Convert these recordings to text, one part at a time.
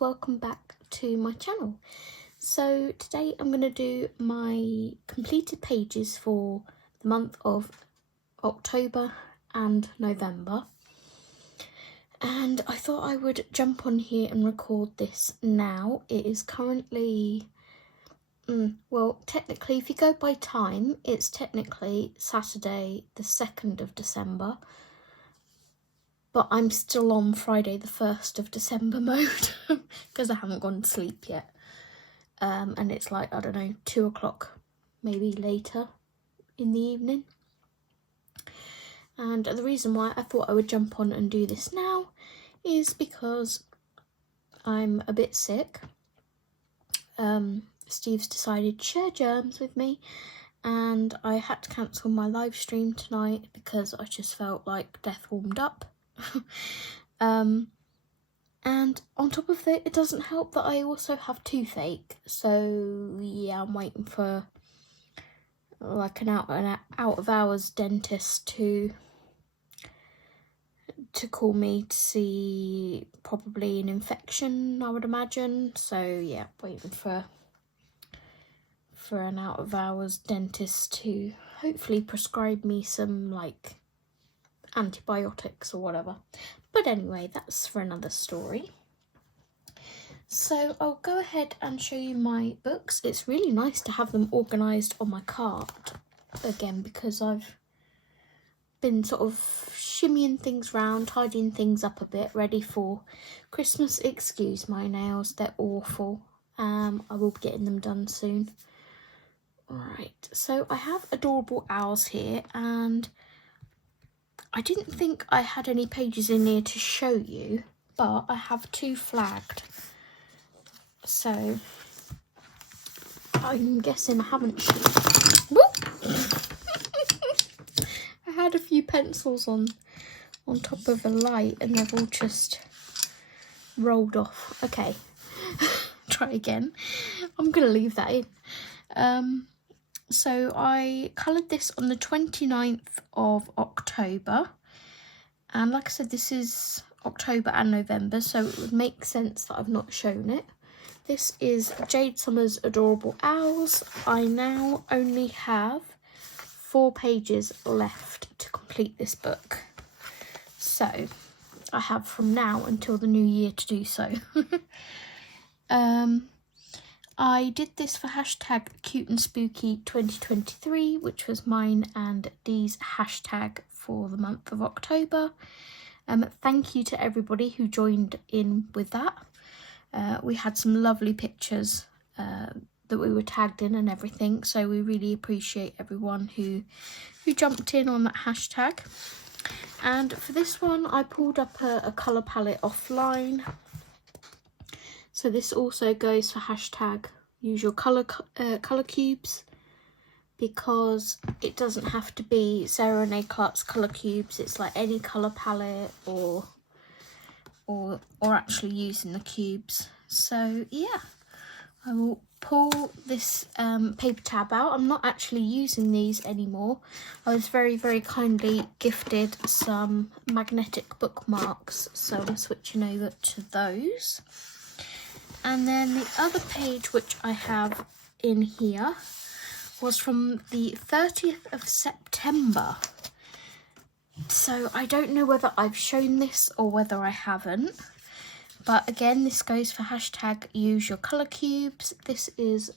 welcome back to my channel. So today I'm going to do my completed pages for the month of October and November, and I thought I would jump on here and record this now. It is currently well, technically if you go by time, it's technically Saturday the 2nd of December, but I'm still on Friday the 1st of December mode because I haven't gone to sleep yet. And it's like, I don't know, 2 o'clock, maybe later in the evening. And the reason why I thought I would jump on and do this now is because I'm a bit sick. Steve's decided to share germs with me, and I had to cancel my live stream tonight because I just felt like death warmed up. And on top of it, it doesn't help that I also have toothache. So yeah, I'm waiting for like an out of hours dentist to call me to see probably an infection, I would imagine. So yeah, waiting for an out of hours dentist to hopefully prescribe me some like antibiotics or whatever. But anyway, that's for another story. So I'll go ahead and show you my books. It's really nice to have them organised on my cart again, because I've been sort of shimmying things around, tidying things up a bit, ready for Christmas. Excuse my nails, they're awful. I will be getting them done soon. Alright, so I have Adorable Owls here, and I didn't think I had any pages in here to show you, but I have 2 flagged. So I'm guessing I haven't I had a few pencils on top of a light and they've all just rolled off. Okay, try again. I'm gonna leave that in. So I coloured this on the 29th of October, and like I said, this is October and November, so it would make sense that I've not shown it. This is Jade Summer's Adorable Owls. I now only have 4 pages left to complete this book, so I have from now until the new year to do so. I did this for hashtag Cute and Spooky 2023, which was mine and Dee's hashtag for the month of October. Thank you to everybody who joined in with that. We had some lovely pictures that we were tagged in and everything, so we really appreciate everyone who jumped in on that hashtag. And for this one, I pulled up a colour palette offline. So this also goes for hashtag use your colour cubes, because it doesn't have to be Sarah and A. Clark's colour cubes. It's like any colour palette or actually using the cubes. So yeah, I will pull this paper tab out. I'm not actually using these anymore. I was very, very kindly gifted some magnetic bookmarks, so I'm switching over to those. And then the other page which I have in here was from the 30th of September. So I don't know whether I've shown this or whether I haven't. But again, this goes for hashtag use your colour cubes. This is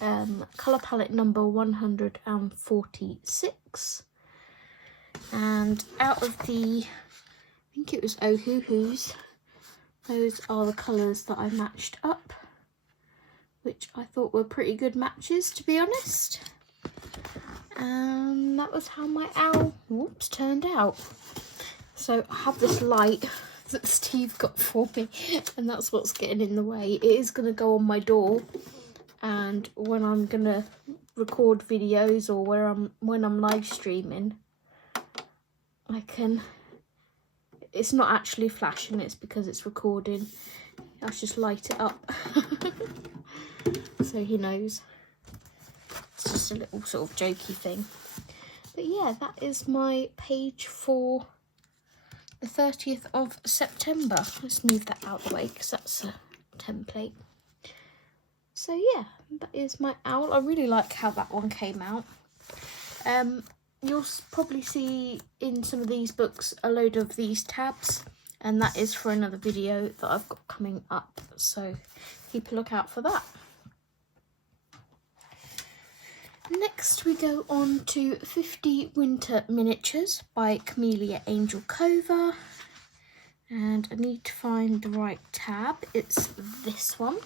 colour palette number 146. And out of the, I think it was Ohuhu's, those are the colours that I matched up, which I thought were pretty good matches, to be honest. And that was how my owl, turned out. So I have this light that Steve got for me, and that's what's getting in the way. It is going to go on my door, and when I'm going to record videos or when I'm live streaming, I can... It's not actually flashing, it's because it's recording. I'll just light it up so he knows. It's just a little sort of jokey thing. But yeah, that is my page for the 30th of September. Let's move that out of the way because that's template. So yeah, that is my owl. I really like how that one came out. You'll probably see in some of these books a load of these tabs, and that is for another video that I've got coming up, so keep a lookout for that. Next we go on to 50 Winter Miniatures by Camellia Angel Cova, and I need to find the right tab. It's this one.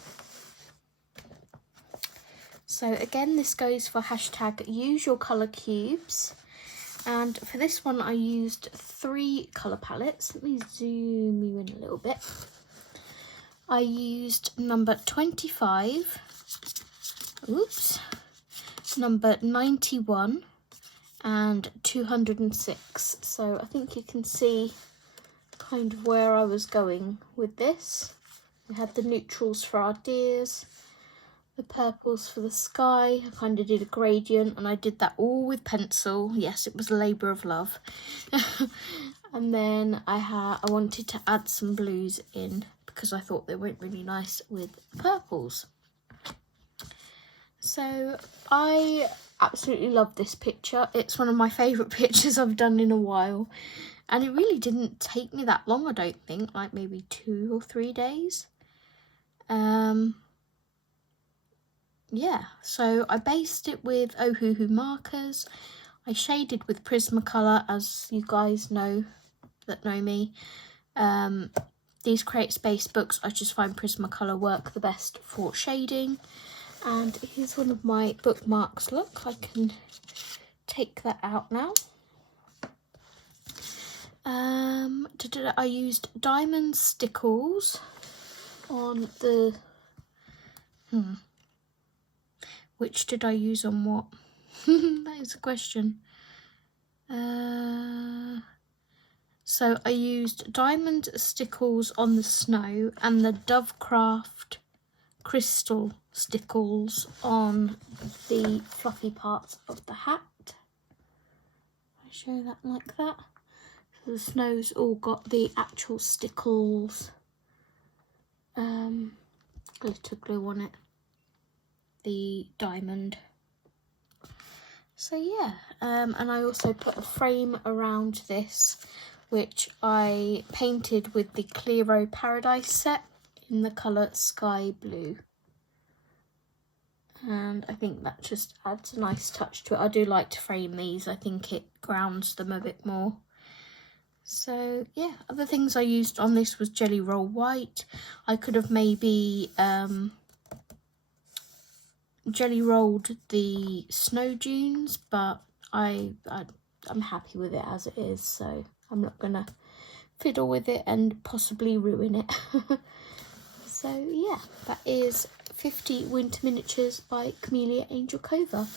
So again, this goes for hashtag use your colour cubes, and for this one I used 3 colour palettes. Let me zoom you in a little bit. I used number 25, number 91 and 206. So I think you can see kind of where I was going with this. We had the neutrals for our deers, the purples for the sky. I kind of did a gradient, and I did that all with pencil. Yes, it was a labour of love. And then I wanted to add some blues in because I thought they went really nice with purples. So I absolutely love this picture. It's one of my favourite pictures I've done in a while, and it really didn't take me that long, I don't think, like maybe 2 or 3 days. Yeah, so I based it with Ohuhu markers. I shaded with Prismacolor, as you guys know that know me. These Create Space books, I just find Prismacolor work the best for shading. And here's one of my bookmarks. Look, I can take that out now. I used diamond stickles on the... Which did I use on what? That is a question. So I used diamond stickles on the snow and the Dovecraft crystal stickles on the fluffy parts of the hat. I show that like that. So the snow's all got the actual stickles, glitter glue on it, the diamond. So yeah, and I also put a frame around this, which I painted with the Clearo Paradise set in the colour Sky Blue. And I think that just adds a nice touch to it. I do like to frame these. I think it grounds them a bit more. So yeah, other things I used on this was Jelly Roll White. I could have maybe jelly rolled the snow dunes, but I'm happy with it as it is, so I'm not gonna fiddle with it and possibly ruin it. So yeah, that is 50 Winter Miniatures by Camellia Angel Cova,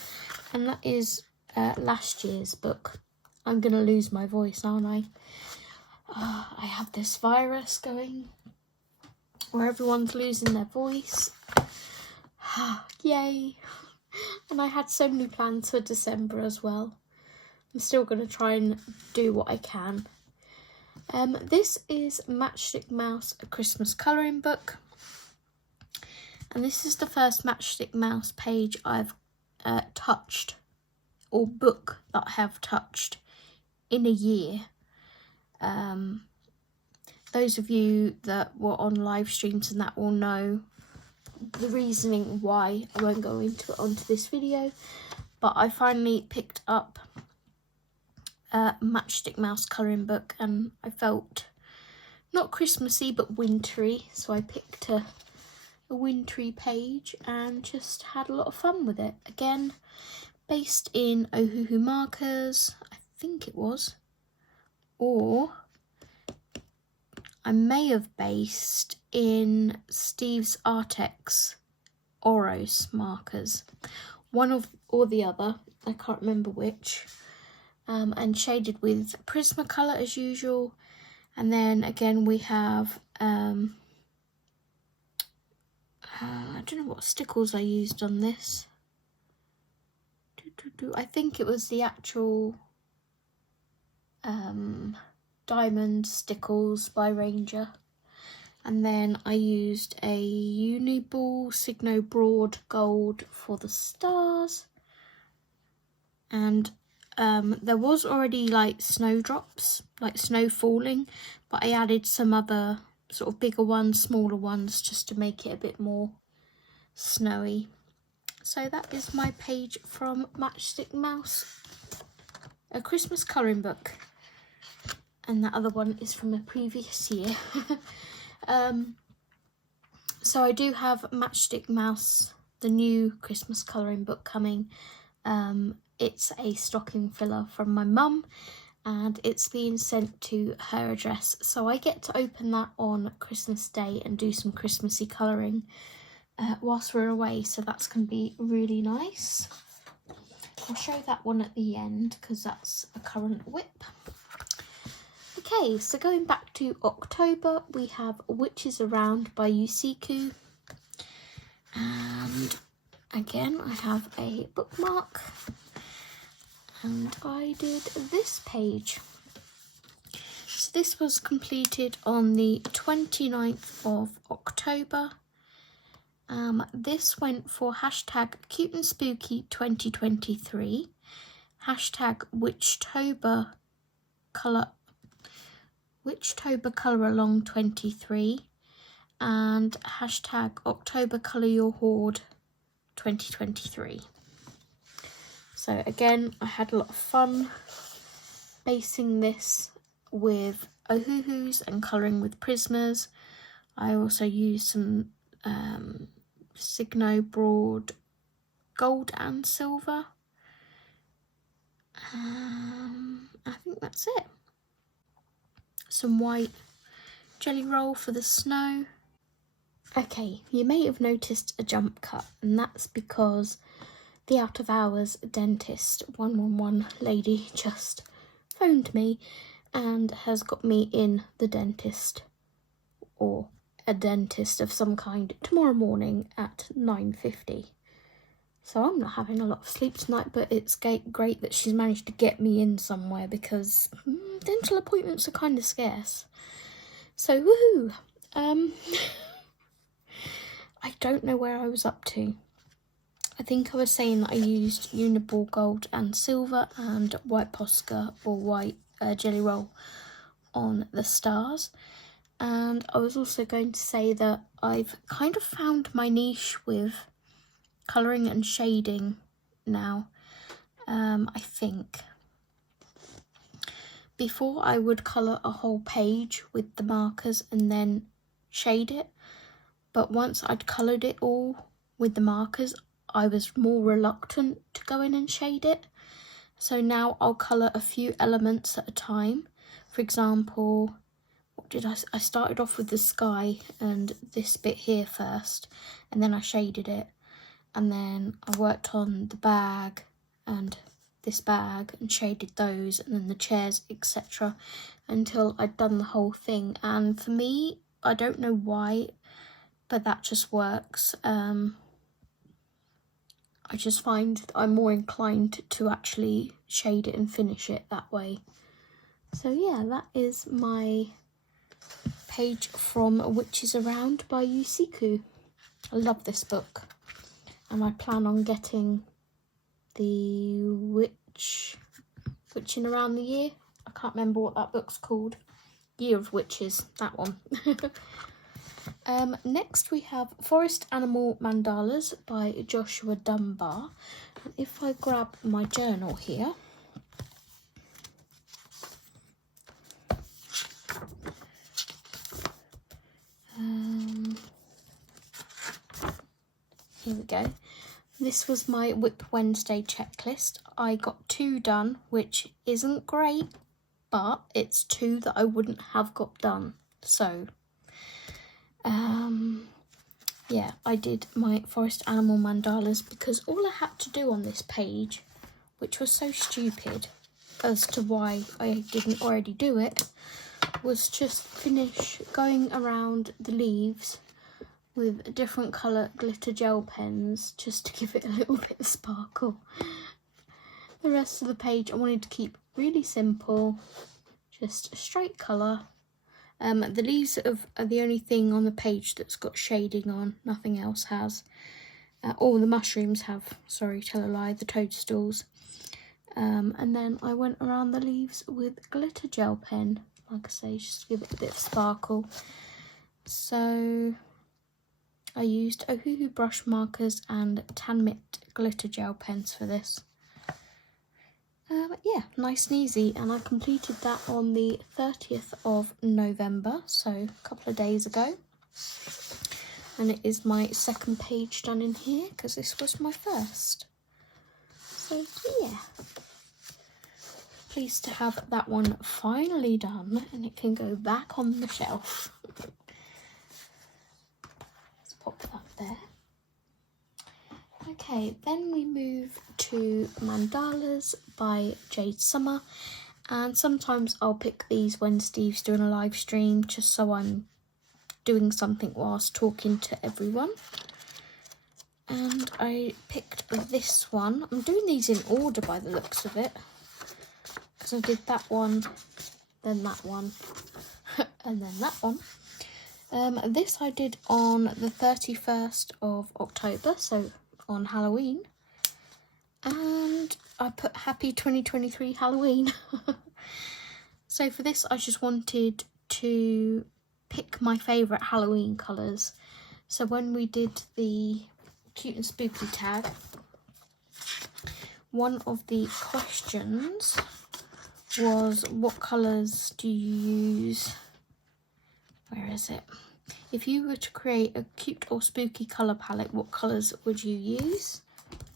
and that is last year's book. I'm gonna lose my voice, aren't I? I have this virus going where everyone's losing their voice. Yay! And I had so many plans for December as well. I'm still going to try and do what I can. This is Matchstick Mouse, a Christmas colouring book. And this is the first Matchstick Mouse page I've touched, or book that I have touched in a year. Those of you that were on live streams and that will know the reasoning why. I won't go into it onto this video, but I finally picked up a Matchstick Mouse colouring book, and I felt not Christmassy but wintry, so I picked a wintry page and just had a lot of fun with it. Again, based in Ohuhu markers, I think it was, or I may have based in Steve's Artex Oros markers, one or the other, I can't remember which, and shaded with Prismacolor as usual. And then again we have I don't know what stickles I used on this. I think it was the actual Diamond Stickles by Ranger. And then I used a Uniball Signo Broad Gold for the stars. And there was already like snowdrops, like snow falling, but I added some other sort of bigger ones, smaller ones, just to make it a bit more snowy. So that is my page from Matchstick Mouse, a Christmas colouring book. And that other one is from a previous year. So I do have Matchstick Mouse, the new Christmas colouring book coming. It's a stocking filler from my mum, and it's being sent to her address. So I get to open that on Christmas Day and do some Christmassy colouring whilst we're away. So that's going to be really nice. I'll show that one at the end because that's a current whip. Okay, so going back to October, we have Witches Around by Yusiku. And again, I have a bookmark. And I did this page. So this was completed on the 29th of October. This went for hashtag Cute and Spooky 2023, hashtag Witchtober Colour Along 23, and hashtag October Colour Your Hoard 2023. So again, I had a lot of fun basing this with ohuhus and colouring with Prismas. I also used some Signo Broad Gold and Silver. I think that's it. Some white jelly roll for the snow. Okay, you may have noticed a jump cut, and that's because the out of hours dentist 111 lady just phoned me and has got me in the dentist, or a dentist of some kind, tomorrow morning at 9:50. So I'm not having a lot of sleep tonight, but it's great that she's managed to get me in somewhere because dental appointments are kind of scarce. So woohoo! I don't know where I was up to. I think I was saying that I used Uniball Gold and Silver and white Posca or white jelly roll on the stars. And I was also going to say that I've kind of found my niche with colouring and shading now. I think before I would colour a whole page with the markers and then shade it, but once I'd coloured it all with the markers, I was more reluctant to go in and shade it. So now I'll colour a few elements at a time. For example, I started off with the sky and this bit here first, and then I shaded it, and then I worked on the bag and this bag and shaded those, and then the chairs, etc., until I'd done the whole thing. And for me, I don't know why, but that just works. I just find that I'm more inclined to actually shade it and finish it that way. So yeah, that is my page from Witches Around by Yusiku. I love this book, and I plan on getting the Witching Around the Year. I can't remember what that book's called. Year of Witches, that one. Next we have Forest Animal Mandalas by Joshua Dunbar. And if I grab my journal here, here we go. This was my Whip Wednesday checklist. I got 2 done, which isn't great, but it's 2 that I wouldn't have got done. So yeah, I did my Forest Animal Mandalas because all I had to do on this page, which was so stupid as to why I didn't already do it, was just finish going around the leaves with different colour glitter gel pens just to give it a little bit of sparkle. The rest of the page I wanted to keep really simple, just a straight colour, The leaves are the only thing on the page that's got shading on. Nothing else has. All the mushrooms have, sorry, tell a lie, the toadstools. And then I went around the leaves with glitter gel pen, like I say, just to give it a bit of sparkle. So I used Ohuhu brush markers and Tan Mitt glitter gel pens for this. Yeah, nice and easy, and I completed that on the 30th of November, so a couple of days ago. And it is my second page done in here, because this was my first. So yeah, pleased to have that one finally done, and it can go back on the shelf. Let's pop that there. Okay, then we move to Mandalas by Jade Summer, and sometimes I'll pick these when Steve's doing a live stream, just so I'm doing something whilst talking to everyone. And I picked this one. I'm doing these in order by the looks of it, because I did that one, then that one, and then that one. This I did on the 31st of October, so on Halloween, and I put Happy 2023 Halloween. So for this I just wanted to pick my favourite Halloween colours. So when we did the cute and spooky tag, one of the questions was, what colours do you use? Where is it? If you were to create a cute or spooky colour palette, what colours would you use?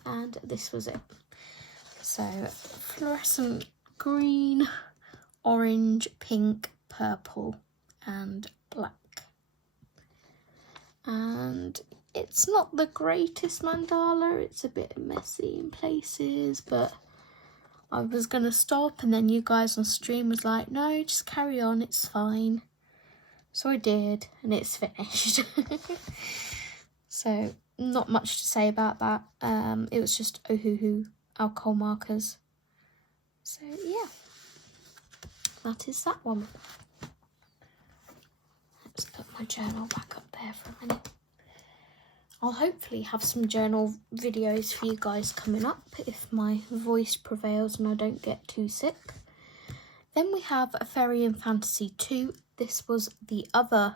And this was it. So fluorescent green, orange, pink, purple and black. And it's not the greatest mandala, it's a bit messy in places, but I was going to stop, and then you guys on stream was like, no, just carry on, it's fine. So I did, and it's finished. So not much to say about that. It was just Ohuhu alcohol markers. So yeah, that is that one. Let's put my journal back up there for a minute. I'll hopefully have some journal videos for you guys coming up if my voice prevails and I don't get too sick. Then we have a Fairy and Fantasy 2. This was the other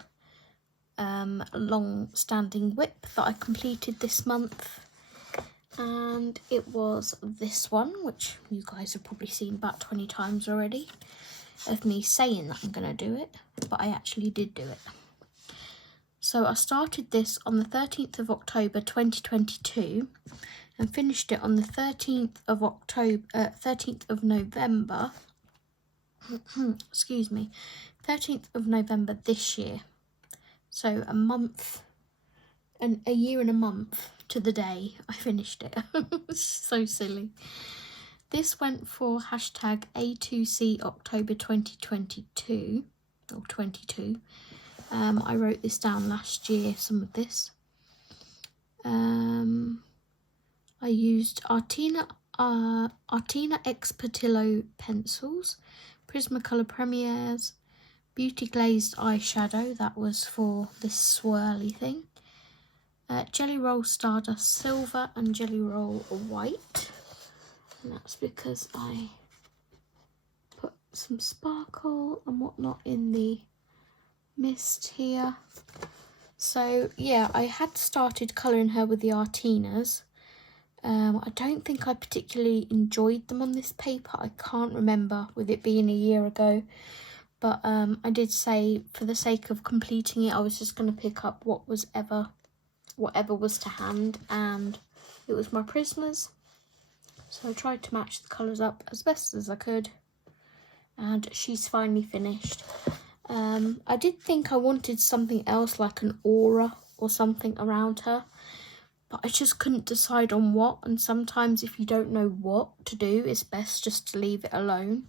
long-standing whip that I completed this month. And it was this one, which you guys have probably seen about 20 times already, of me saying that I'm going to do it, but I actually did do it. So I started this on the 13th of October 2022 and finished it on the 13th of November, excuse me, 13th of November this year. So a month, and a year and a month to the day I finished it. So silly. This went for hashtag A2C October 2022, or 22. I wrote this down last year, some of this. I used Artina X Patillo pencils, Prismacolor Premieres, Beauty Glazed eyeshadow, that was for this swirly thing, Jelly Roll Stardust Silver and Jelly Roll White, and that's because I put some sparkle and whatnot in the mist here. So yeah, I had started colouring her with the Artinas. I don't think I particularly enjoyed them on this paper. I can't remember, with it being a year ago. But I did say, for the sake of completing it, I was just going to pick up whatever was to hand, and it was my Prismas. So I tried to match the colours up as best as I could, and she's finally finished. I did think I wanted something else, like an aura or something around her, but I just couldn't decide on what, and sometimes if you don't know what to do, it's best just to leave it alone.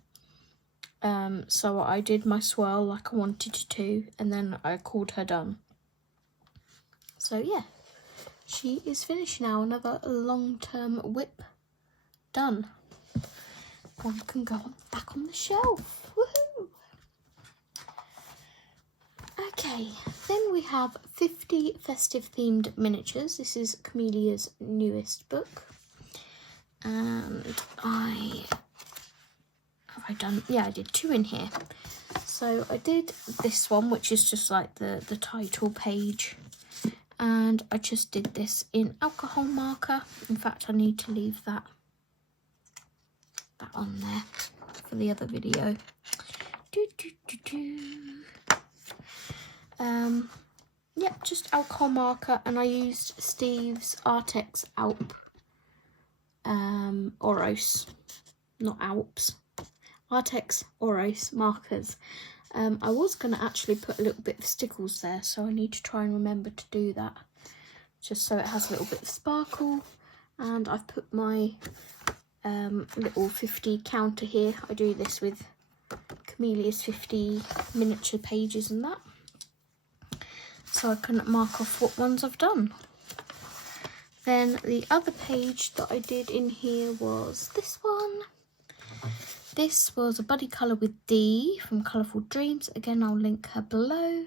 So I did my swirl like I wanted to, and then I called her done. So yeah, she is finished now. Another long-term whip done. One can go back on the shelf. Woohoo! Okay, then we have 50 festive themed miniatures. This is Camelia's newest book. And I did 2 in here. So I did this one, which is just like the title page. And I just did this in alcohol marker. In fact, I need to leave that on there for the other video. Yeah, just alcohol marker, and I used Steve's Artex Alp Oros, not Alps, Artex Oros markers. I was going to actually put a little bit of stickles there, so I need to try and remember to do that, just so it has a little bit of sparkle. And I've put my little 50 counter here. I do this with Camelia's 50 miniature pages and that, so I can mark off what ones I've done. Then the other page that I did in here was this one. This was a buddy colour with Dee from Colourful Dreams. Again, I'll link her below.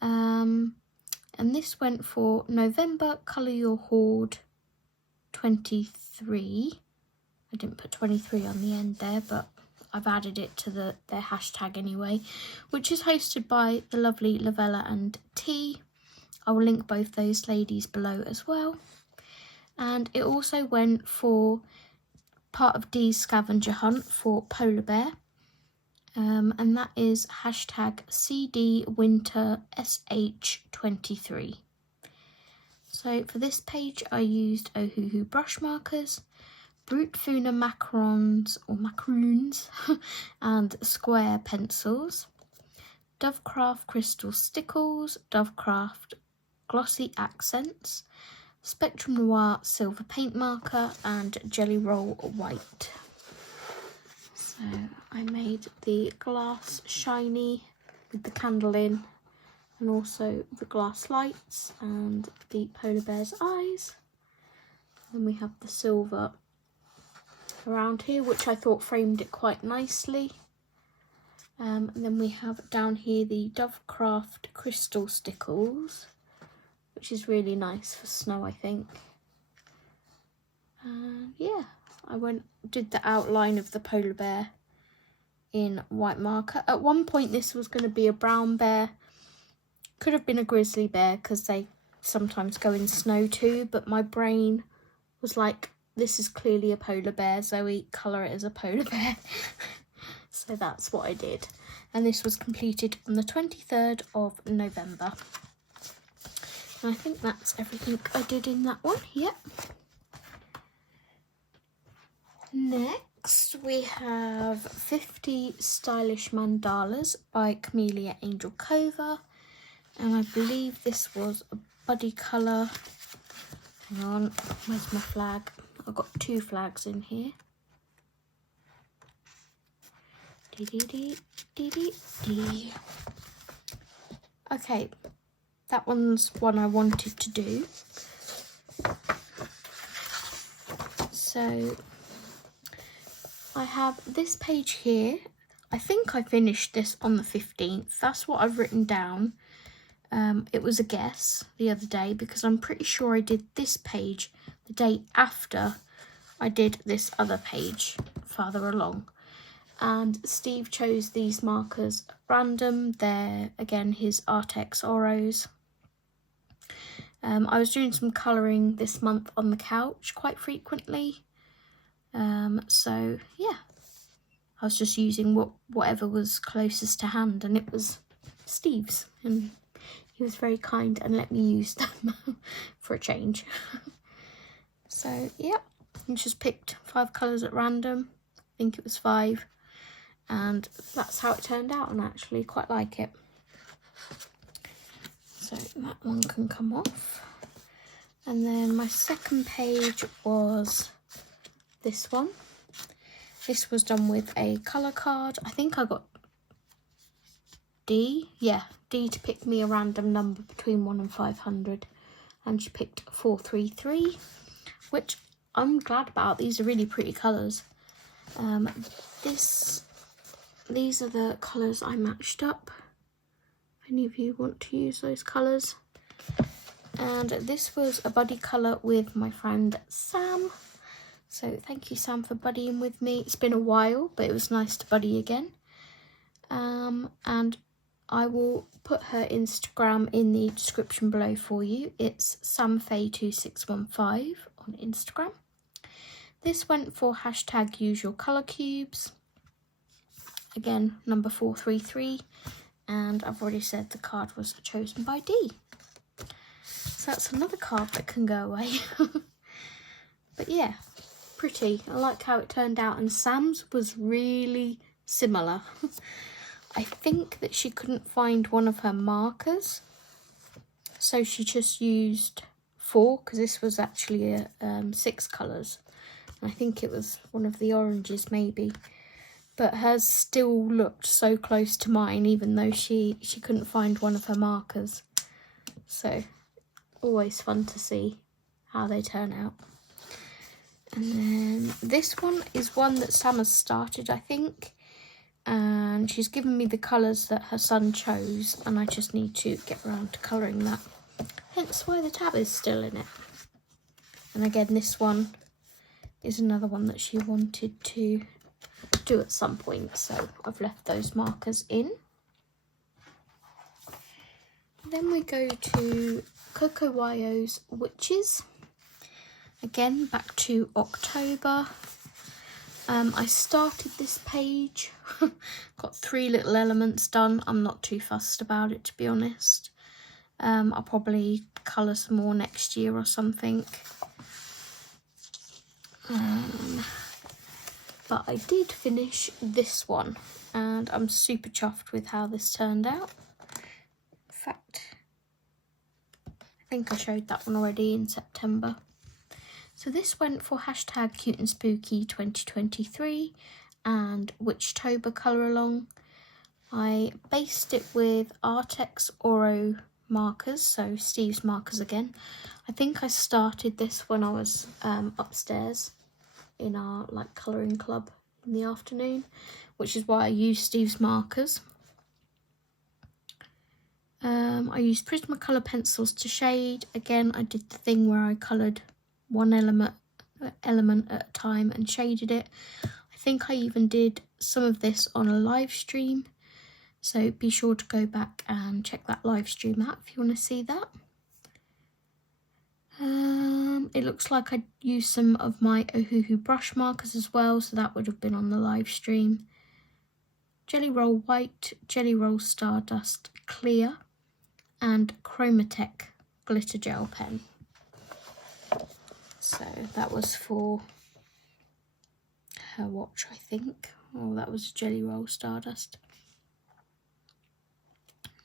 And this went for November Colour Your Hoard 23. I didn't put 23 on the end there, but I've added it to their hashtag anyway, which is hosted by the lovely Lavella and T. I will link both those ladies below as well. And it also went for part of Dee's scavenger hunt for Polar Bear. And that is hashtag CDWinterSH23. So for this page, I used Ohuhu brush markers, Brute Funa macarons and square pencils, Dovecraft crystal stickles, Dovecraft glossy accents, Spectrum Noir silver paint marker, and Jelly Roll white. So I made the glass shiny with the candle in, and also the glass lights and the polar bear's eyes. Then we have the silver around here, which I thought framed it quite nicely. And then we have down here the Dovecraft crystal stickles, which is really nice for snow, I think. Yeah, I did the outline of the polar bear in white marker. At one point this was going to be a brown bear. Could have been a grizzly bear because they sometimes go in snow too, but my brain was like, this is clearly a polar bear, Zoe, colour it as a polar bear. So that's what I did. And this was completed on the 23rd of November. And I think that's everything I did in that one. Yep. Next we have 50 Stylish Mandalas by Camellia Angel Cova. And I believe this was a buddy colour. Hang on, where's my flag? I've got 2 flags in here. Okay, that one's one I wanted to do. So I have this page here. I think I finished this on the 15th. That's what I've written down. It was a guess the other day because I'm pretty sure I did this page the day after I did this other page farther along. And Steve chose these markers at random. They're, again, his Artex Oros. I was doing some colouring this month on the couch quite frequently. So, yeah. I was just using whatever was closest to hand, and it was Steve's. And he was very kind and let me use them for a change. So, yeah. I just picked 5 colours at random. I think it was 5. And that's how it turned out, and I actually quite like it. So that one can come off. And then my second page was this one. This was done with a colour card. I think I got D. Yeah, D to pick me a random number between 1 and 500. And she picked 433, which I'm glad about. These are really pretty colours. These are the colours I matched up. any of you want to use those colours. And this was a buddy colour with my friend Sam. So thank you, Sam, for buddying with me. It's been a while, but it was nice to buddy again. And I will put her Instagram in the description below for you. It's samfaye2615 on Instagram. This went for hashtag usual colour cubes. Again, number 433. And I've already said the card was chosen by D. So that's another card that can go away. But yeah, pretty. I like how it turned out. And Sam's was really similar. I think that she couldn't find one of her markers, so she just used 4, because this was actually 6 colours. I think it was one of the oranges maybe, but hers still looked so close to mine, even though she couldn't find one of her markers. So always fun to see how they turn out. And then this one is one that Sam has started, I think. And she's given me the colours that her son chose, and I just need to get around to colouring that. Hence why the tab is still in it. And again, this one is another one that she wanted to do at some point, so I've left those markers in. Then we go to Coco Wyo's Witches. Again, back to October. I started this page, got 3 little elements done. I'm not too fussed about it, to be honest. I'll probably colour some more next year or something. But I did finish this one, and I'm super chuffed with how this turned out. In fact, I think I showed that one already in September. So this went for hashtag Cute and Spooky 2023 and Witchtober colour along. I based it with Artex Oro markers, so Steve's markers again. I think I started this when I was upstairs in our colouring club in the afternoon, which is why I used Steve's markers. I used Prismacolor pencils to shade. Again, I did the thing where I coloured one element at a time and shaded it. I think I even did some of this on a live stream, so be sure to go back and check that live stream out if you want to see that. It looks like I used some of my Ohuhu brush markers as well, so that would have been on the live stream. Jelly Roll White, Jelly Roll Stardust Clear, and Chromatech Glitter Gel Pen. So that was for her watch, I think. Oh, that was Jelly Roll Stardust.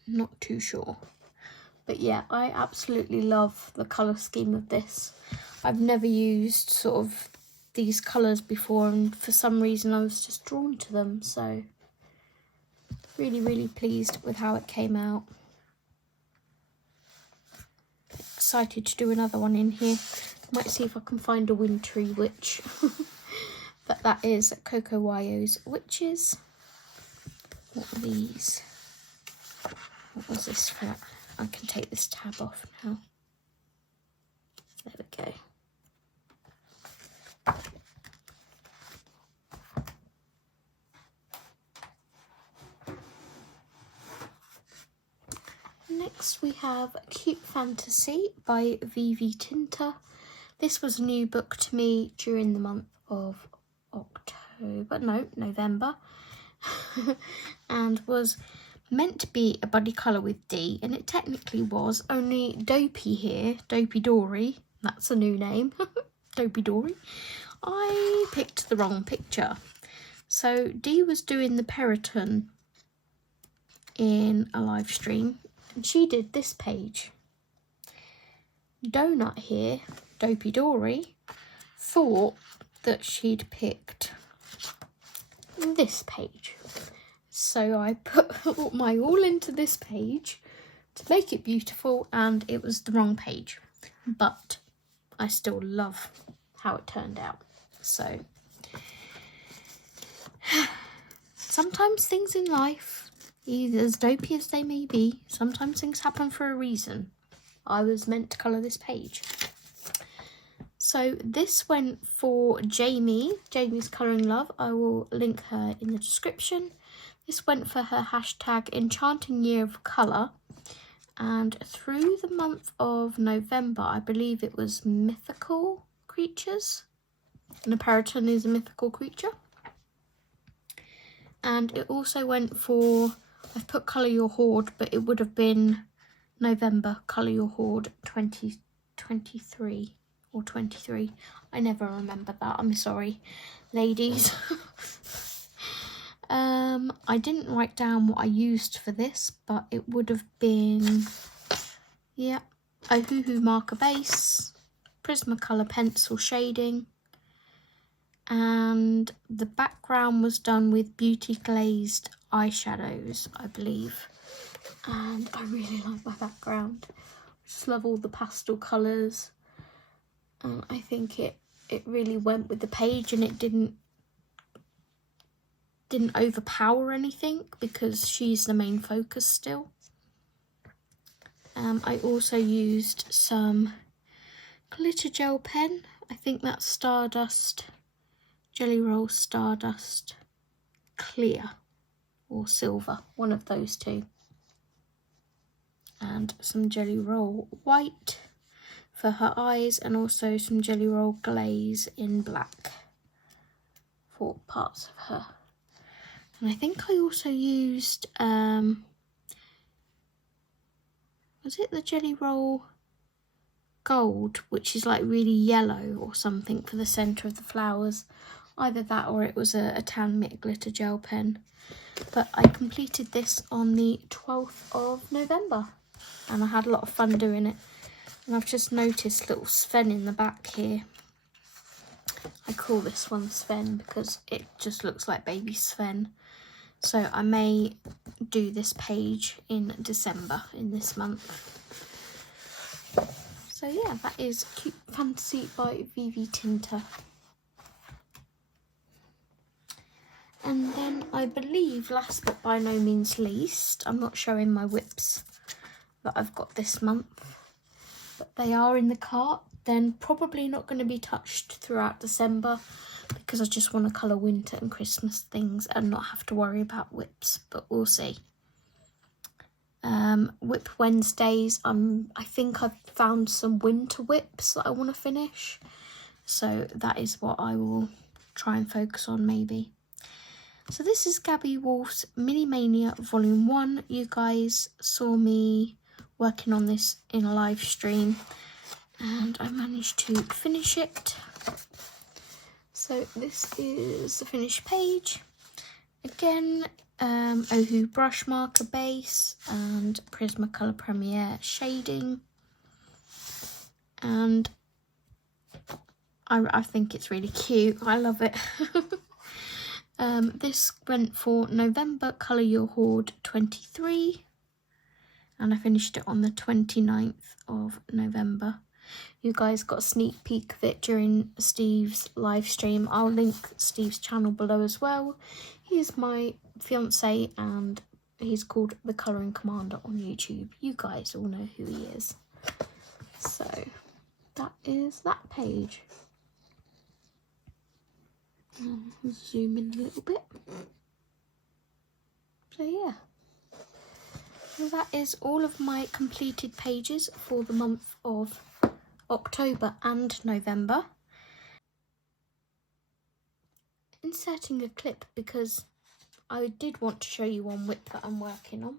Not too sure. But yeah, I absolutely love the colour scheme of this. I've never used sort of these colours before, and for some reason I was just drawn to them. So really, really pleased with how it came out. Excited to do another one in here. Might see if I can find a wintry witch. But that is Coco Wyo's Witches. What are these? What was this for? I can take this tab off now. There we go. Next we have Cute Fantasy by VV Tinta. This was a new book to me during the month of November. And was meant to be a buddy colour with D, and it technically was, only Dopey here, Dopey Dory, that's a new name, Dopey Dory, I picked the wrong picture. So D was doing the Periton in a live stream, and she did this page. Donut here, Dopey Dory, thought that she'd picked this page. So I put my all into this page to make it beautiful, and it was the wrong page. But I still love how it turned out. So sometimes things in life As dopey as they may be, sometimes things happen for a reason. I was meant to colour this page. So this went for Jamie's Colouring Love. I will link her in the description. This went for her hashtag Enchanting Year of Colour. And through the month of November, I believe it was mythical creatures. And a Periton is a mythical creature. And it also went for, I've put Colour Your Hoard, but it would have been November, Colour Your Hoard 2023 or 23. I never remember that, I'm sorry, ladies. I didn't write down what I used for this, but it would have been, yeah, a Hoo-Hoo marker base, Prismacolor pencil shading, and the background was done with beauty glazed eyeshadows, I believe. And I really like my background. I just love all the pastel colours. And I think it really went with the page, and it didn't overpower anything because she's the main focus still. I also used some glitter gel pen. I think that's Stardust, Jelly Roll Stardust Clear or Silver, one of those two. And some Jelly Roll White for her eyes, and also some Jelly Roll Glaze in black for parts of her. And I think I also used, was it the Jelly Roll Gold, which is like really yellow or something for the centre of the flowers. Either that or it was a Tan Mitt glitter gel pen. But I completed this on the 12th of November and I had a lot of fun doing it. And I've just noticed little Sven in the back here. I call this one Sven because it just looks like baby Sven. So I may do this page in December, in this month. So yeah, that is Cute Fantasy by Vivi Tinter. And then I believe, last but by no means least, I'm not showing my whips that I've got this month, but they are in the cart. Then probably not going to be touched throughout December because I just want to colour winter and Christmas things and not have to worry about whips, but we'll see. Whip Wednesdays, I think I've found some winter whips that I want to finish, so that is what I will try and focus on maybe. So this is Gabby Wolf's Mini Mania Volume 1. You guys saw me working on this in a live stream and I managed to finish it. So this is the finished page. Again, Ohu brush marker base and Prismacolor Premiere shading. And I think it's really cute. I love it. This went for November Colour Your Hoard 23. And I finished it on the 29th of November. You guys got a sneak peek of it during Steve's live stream. I'll link Steve's channel below as well. He's my fiance and he's called The Colouring Commander on YouTube. You guys all know who he is. So that is that page. Zoom in a little bit. So yeah. So that is all of my completed pages for the month of October and November. Inserting a clip because I did want to show you one whip that I'm working on.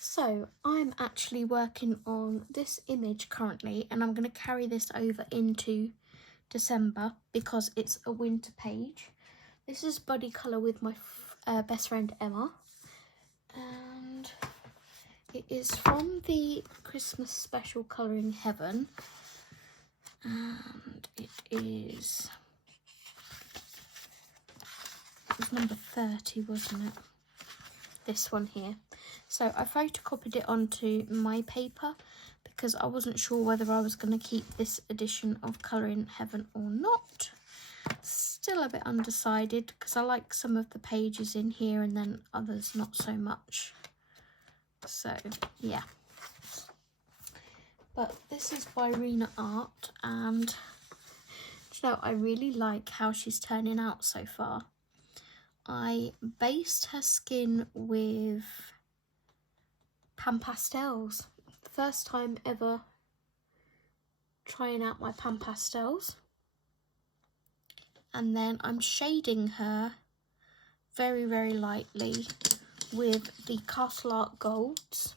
So I'm actually working on this image currently and I'm going to carry this over into December because it's a winter page. This is Buddy Colour with my best friend Emma. And it is from the Christmas special Colouring Heaven, and it was number 30, wasn't it? This one here. So I photocopied it onto my paper because I wasn't sure whether I was going to keep this edition of Colouring Heaven or not. Still a bit undecided because I like some of the pages in here and then others not so much. So yeah. But this is by Rena Art, and you know, I really like how she's turning out so far. I based her skin with pan pastels. First time ever trying out my pan pastels. And then I'm shading her very, very lightly with the Castle Art Golds.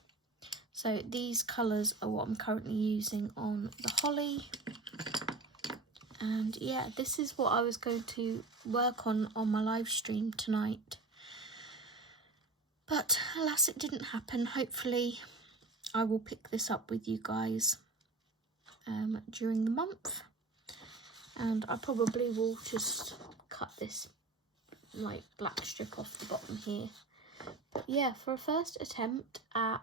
So these colours are what I'm currently using on the holly. And yeah, this is what I was going to work on my live stream tonight. But alas, it didn't happen. Hopefully I will pick this up with you guys during the month. And I probably will just cut this like black strip off the bottom here. But yeah, for a first attempt at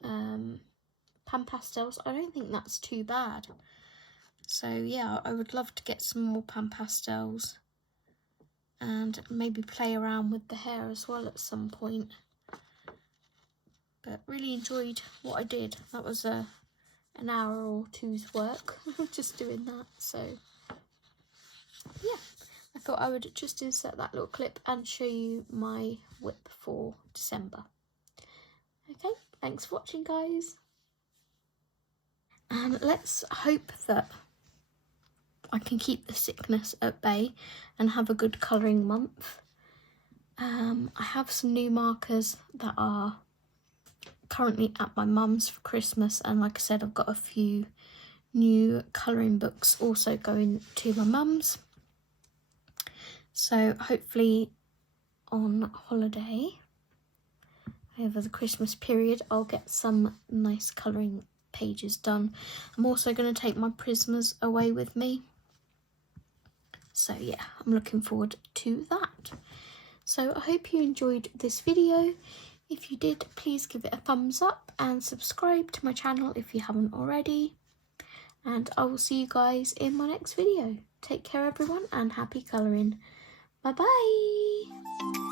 pan pastels, I don't think that's too bad. So yeah, I would love to get some more pan pastels and maybe play around with the hair as well at some point. But really enjoyed what I did. That was an hour or two's work just doing that. So yeah, I thought I would just insert that little clip and show you my whip for December. Okay, thanks for watching, guys. And let's hope that I can keep the sickness at bay and have a good colouring month. I have some new markers that are currently at my mum's for Christmas, and like I said, I've got a few new colouring books also going to my mum's. So hopefully on holiday over the Christmas period I'll get some nice colouring pages done. I'm also going to take my Prismas away with me. So yeah, I'm looking forward to that. So I hope you enjoyed this video. If you did, please give it a thumbs up and subscribe to my channel if you haven't already. And I will see you guys in my next video. Take care everyone and happy colouring. Bye bye.